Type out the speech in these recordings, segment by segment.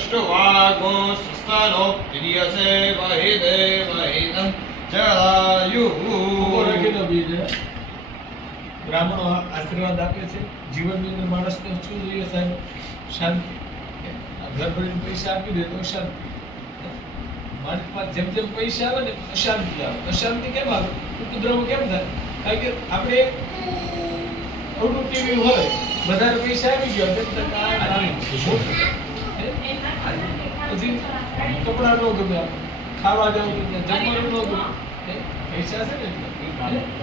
दृष्टवागो स्थानो प्रियसे वहिदे वहिदं जलायुः બ્રાહ્મણો આશીર્વાદ આપે છે જીવનની અંદર માણસને શું જોઈએ સાહેબ? શાંતિ. ઘર ભરીને પૈસા આપી દે તો અશાંતિ. મારી પાસે જેમ જેમ પૈસા આવે ને અશાંતિ આવે. અશાંતિ કેમ આવે? ઉપદ્રવ કેમ થાય? કારણ કે આપણે થોડું ટીવી હોય, વધારે પૈસા આવી ગયા તેમ પછી કપડા ન ગમે, ખાવા જવું ગમે, જમવાનું ન ગમે. પૈસા છે ને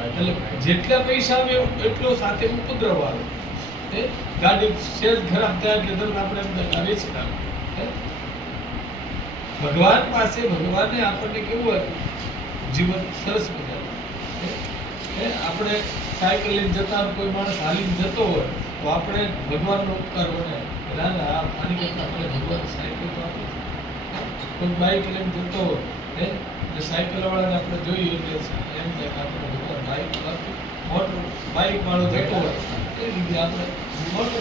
એટલે જેટલા પૈસા આવે એટલો સાથે ઉપદ્રવ આવે. ગાડી સેજ ખરાબ થાય એટલે તરત આપણે એમ વેચી નાખે. ભગવાન પાસે ભગવાને આપણને કેવું આપ્યું? જીવન સરસ મજાનું. આપણે સાયકલ લઈને જતા કોઈ માણસ હાલીને જતો હોય તો આપણે ભગવાનનો ઉપકાર બનાવે. ના ના આની કરતા આપણે ભગવાન સાયકલ તો આપે. કોઈ બાઇક લઈને જતો હોય સાયકલ વાળાને આપણે જોઈએ એટલે એમ થાય કે આપણે ભગવાન બાઇક મોટર બાઇક વાળો જતો હોય એ રીતે આપણે મોટર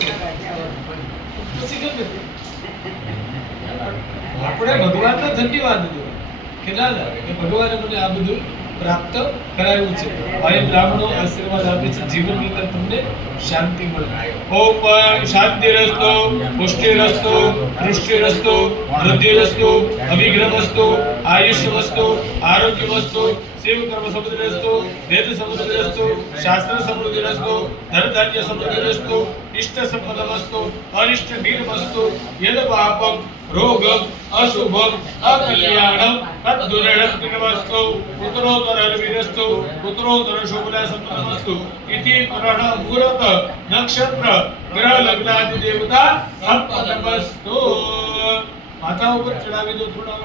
પછી ગમે આપણે ભગવાનને ધન્યવાદ દો કે ના ના કે ભગવાને મને આ બધું પ્રાપ્ત કરાવ્યું છે. ભાઈ બ્રાહ્મણો આશીર્વાદ આપે છે જીવનની અંદર તમને શાંતિ મળે. ઓમ શાંતિરસ્તુ પુષ્ટિરસ્તુ દૃષ્ટિરસ્તુ વૃદ્ધિરસ્તુ અવિઘ્નમસ્તુ આયુષ્યમસ્તુ આરોગ્યમસ્તુ શિવ કર્મ સમૃદ્ધિરસ્તુ વેદ સમૃદ્ધિરસ્તુ શાસ્ત્ર સમૃદ્ધિરસ્તુ ધન ધાન્ય સમૃદ્ધિરસ્તુ ઇષ્ટ સંપદમસ્તુ અનિષ્ટ નિર્મસ્તુ યદ પાપમ રોગમ અશુભમ અકલ્યાણમ તદ્દુર્ણમસ્તુ પુત્રોત્તર વિરસ્તુ પુત્રોત્તર શુભલા સંપન્નમસ્તુ ઇતિ કરણ મુહૂર્ત નક્ષત્ર ગ્રહ લગ્નાદિ દેવતા સંપન્નમસ્તુ. માથા ઉપર ચડાવી દો થોડા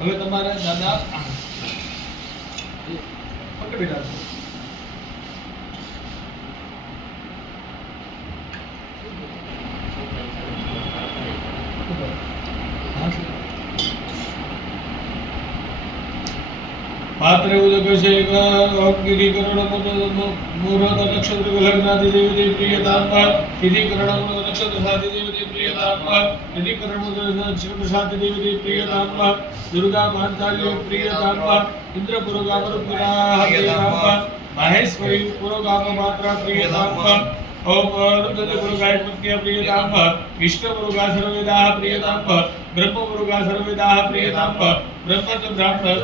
હવે તમારા દાદા પકડી રાખો. પાત્ર ઉદક છે અગ્નિ કરણ મુહૂર્ત નક્ષત્ર લગ્નાદિ દેવતી પ્રિયતામ વિધિ કરણ નક્ષત્ર સાધિ દેવતી પ્રિયતામ વિધિ કરણ નક્ષત્ર સાધિ દેવતી પ્રિયતામ દુર્ગા મહાંતાલ્ય પ્રિયતામ ઇન્દ્ર પુરોગામર પુરાહ પ્રિયતામ મહેશ્વરી પુરોગામ માત્રા પ્રિયતામ ओम रुद्र पुरुषाय पत्नी प्रियताम विष्णु पुरुषा सर्ववेदाः प्रियताम ब्रह्म पुरुषा सर्ववेदाः प्रियताम ब्रह्म ब्राह्मण